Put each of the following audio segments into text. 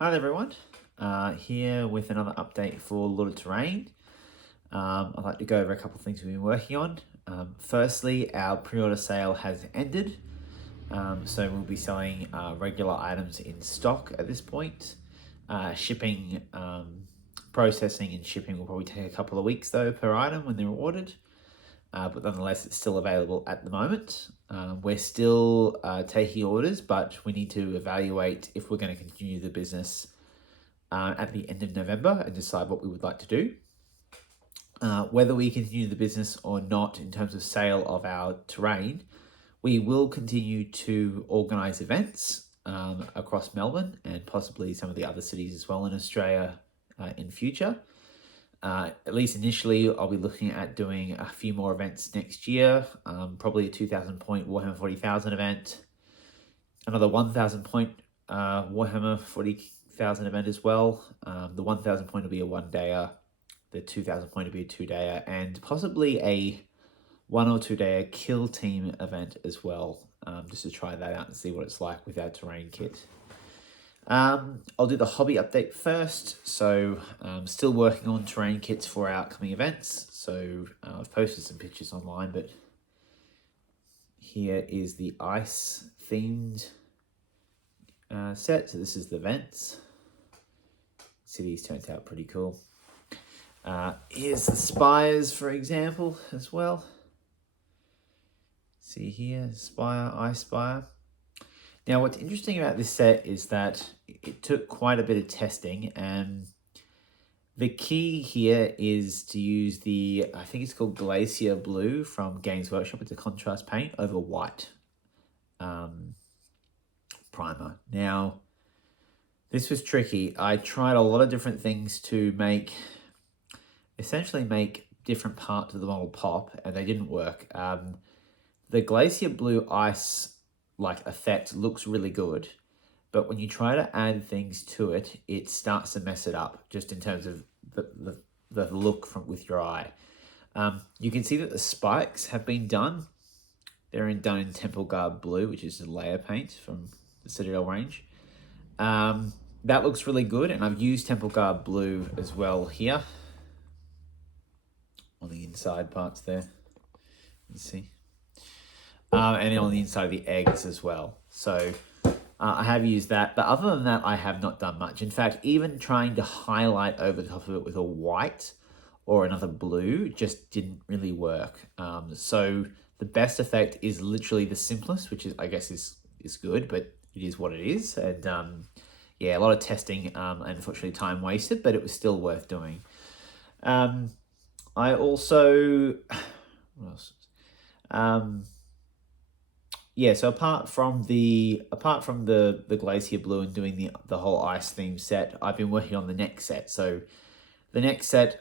Hi there everyone, here with another update for Lord of Terrain. I'd like to go over a couple of things we've been working on. Firstly, our pre-order sale has ended, so we'll be selling regular items in stock at this point. Shipping, processing and shipping will probably take a couple of weeks though per item when they're ordered. But nonetheless, it's still available at the moment. We're still taking orders, but we need to evaluate if we're going to continue the business at the end of November and decide what we would like to do. Whether we continue the business or not in terms of sale of our terrain, we will continue to organise events across Melbourne and possibly some of the other cities as well in Australia in future. At least initially, I'll be looking at doing a few more events next year, probably a 2,000 point Warhammer 40,000 event, another 1,000 point Warhammer 40,000 event as well. The 1,000 point will be a 1-dayer, the 2,000 point will be a 2-dayer, and possibly a 1 or 2-dayer kill team event as well, just to try that out and see what it's like with our terrain kit. I'll do the hobby update first. So still working on terrain kits for our upcoming events. So I've posted some pictures online, but here is the ice themed set. So this is the vents. Cities turned out pretty cool. Here's the spires, for example, as well. See here, spire, ice spire. Now, what's interesting about this set is that it took quite a bit of testing, and the key here is to use the, I think it's called Glacier Blue from Games Workshop. It's a contrast paint over white primer. Now, this was tricky. I tried a lot of different things to essentially make different parts of the model pop, and they didn't work. The Glacier Blue ice effect looks really good, but when you try to add things to it, it starts to mess it up just in terms of the look with your eye. You can see that the spikes have been done. They're done in Temple Guard Blue, which is a layer paint from the Citadel range. That looks really good, and I've used Temple Guard Blue as well here on the inside parts there. You see. And then on the inside of the eggs as well. So I have used that, but other than that, I have not done much. In fact, even trying to highlight over the top of it with a white or another blue just didn't really work. So the best effect is literally the simplest, which is, I guess, is good, but it is what it is. And yeah, a lot of testing and unfortunately time wasted, but it was still worth doing. I also, what else? Yeah, so apart from the Glacier Blue and doing the whole ice theme set, I've been working on the next set. So the next set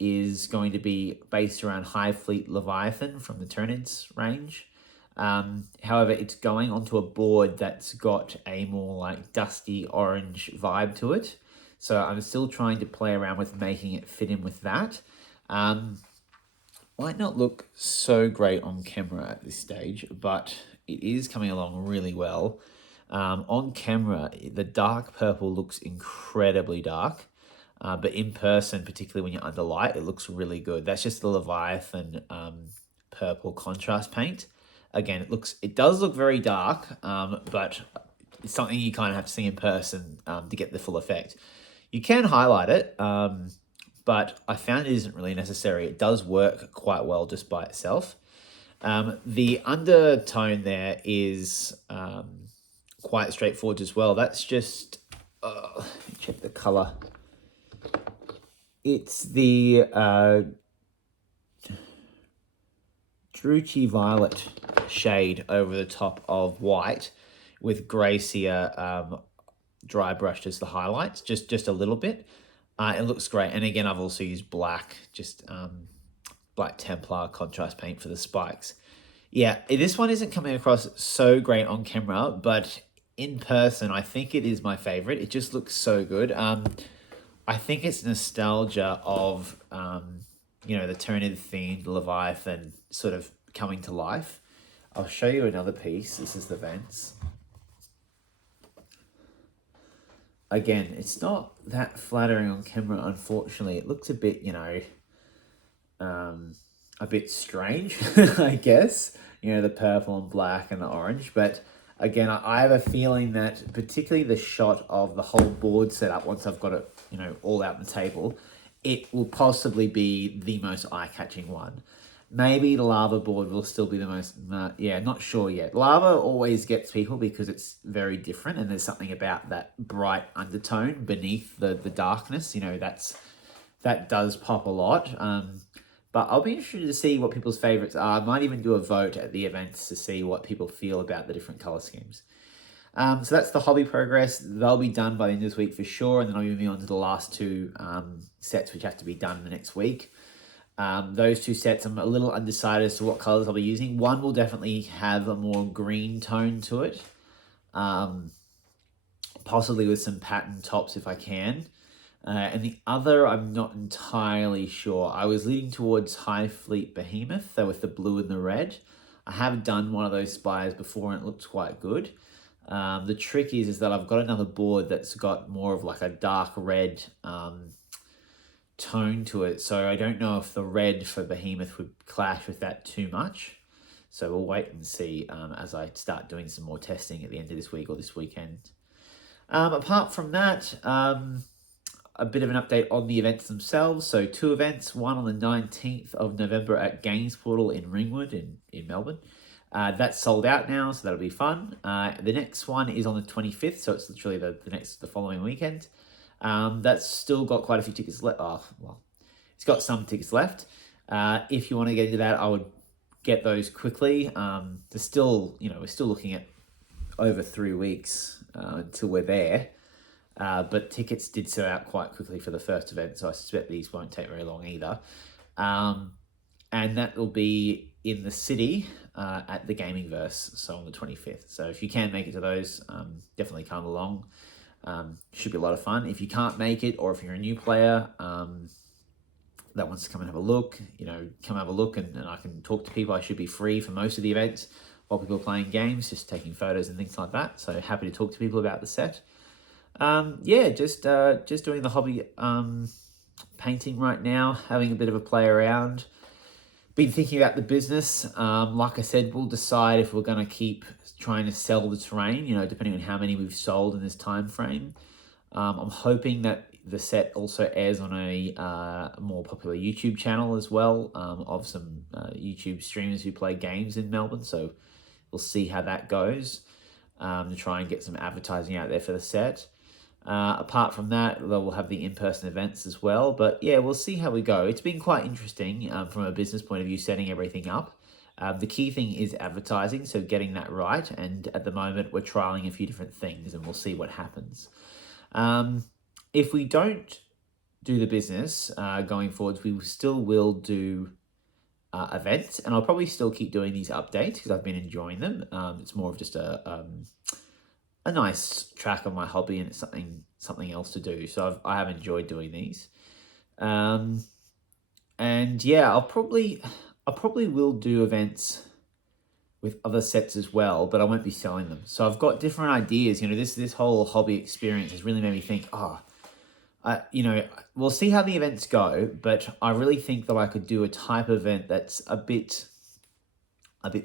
is going to be based around High Fleet Leviathan from the Tyranids range. However, it's going onto a board that's got a more dusty orange vibe to it. So I'm still trying to play around with making it fit in with that. Might not look so great on camera at this stage, but it is coming along really well. On camera, the dark purple looks incredibly dark, but in person, particularly when you're under light, it looks really good. That's just the Leviathan purple contrast paint. Again, it does look very dark, but it's something you kind of have to see in person to get the full effect. You can highlight it, but I found it isn't really necessary. It does work quite well just by itself. The undertone there is quite straightforward as well. That's just, let me check the color. It's the Druchii Violet shade over the top of white with Glacier dry brushed as the highlights, just a little bit. It looks great. And again, I've also used black, just Black Templar contrast paint for the spikes. Yeah, this one isn't coming across so great on camera, but in person, I think it is my favorite. It just looks so good. I think it's nostalgia of, the Tyranid themed Leviathan sort of coming to life. I'll show you another piece. This is the vents. again, it's not that flattering on camera, unfortunately. It looks a bit, a bit strange, I guess. The purple and black and the orange. But again, I have a feeling that particularly the shot of the whole board set up, once I've got it, all out on the table, it will possibly be the most eye-catching one. Maybe the lava board will still be the most, not sure yet. Lava always gets people because it's very different, and there's something about that bright undertone beneath the darkness. That does pop a lot. But I'll be interested to see what people's favorites are. I might even do a vote at the events to see what people feel about the different color schemes. So that's the hobby progress. They'll be done by the end of this week for sure, and then I'll be moving on to the last two sets, which have to be done in the next week. Those two sets, I'm a little undecided as to what colors I'll be using. One will definitely have a more green tone to it, possibly with some pattern tops if I can. And the other, I'm not entirely sure. I was leaning towards High Fleet Behemoth, though, with the blue and the red. I have done one of those spires before and it looks quite good. The trick is that I've got another board that's got more of like a dark red tone to it. So I don't know if the red for Behemoth would clash with that too much. So we'll wait and see as I start doing some more testing at the end of this week or this weekend. Apart from that, a bit of an update on the events themselves. So 2 events, one on the 19th of November at Games Portal in Ringwood in Melbourne. That's sold out now, so that'll be fun. The next one is on the 25th, so it's literally the following weekend. That's still got quite a few tickets left. Oh, well, it's got some tickets left. If you want to get into that, I would get those quickly. There's still, we're still looking at over 3 weeks until we're there. But tickets did sell out quite quickly for the first event, so I suspect these won't take very long either. And that will be in the city at the Gaming Verse, so on the 25th. So if you can make it to those, definitely come along. Should be a lot of fun. If you can't make it, or if you're a new player that wants to come and have a look, come have a look and I can talk to people. I should be free for most of the events while people are playing games, just taking photos and things like that. So happy to talk to people about the set. Just doing the hobby painting right now, having a bit of a play around. Been thinking about the business. Like I said, we'll decide if we're going to keep trying to sell the terrain, depending on how many we've sold in this time frame. I'm hoping that the set also airs on a more popular YouTube channel as well, of some YouTube streamers who play games in Melbourne. So we'll see how that goes, to try and get some advertising out there for the set. Apart from that, we'll have the in-person events as well. But yeah, we'll see how we go. It's been quite interesting from a business point of view, setting everything up. The key thing is advertising, so getting that right. And at the moment, we're trialing a few different things and we'll see what happens. If we don't do the business going forwards, we still will do events. And I'll probably still keep doing these updates because I've been enjoying them. It's more of just a nice track on my hobby, and it's something else to do. So I have enjoyed doing these. And yeah, I'll probably will do events with other sets as well, but I won't be selling them. So I've got different ideas. This whole hobby experience has really made me think, we'll see how the events go, but I really think that I could do a type of event that's a bit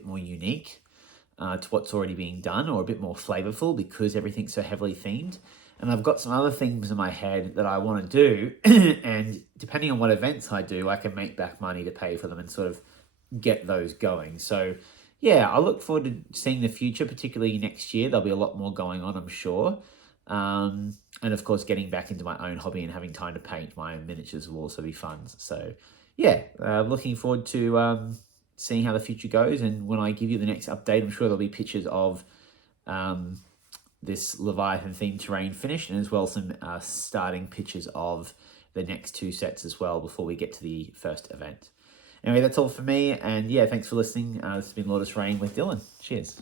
more unique to what's already being done, or a bit more flavorful because everything's so heavily themed. And I've got some other things in my head that I want to do, and depending on what events I do, I can make back money to pay for them and sort of get those going. So yeah, I look forward to seeing the future, particularly next year. There'll be a lot more going on, I'm sure. And of course, getting back into my own hobby and having time to paint my own miniatures will also be fun. So yeah, looking forward to seeing how the future goes. And when I give you the next update, I'm sure there'll be pictures of this Leviathan themed terrain finished, and as well some starting pictures of the next 2 sets as well before we get to the first event. Anyway, that's all for me, and yeah, thanks for listening. This has been Lotus Rain with Dylan. Cheers.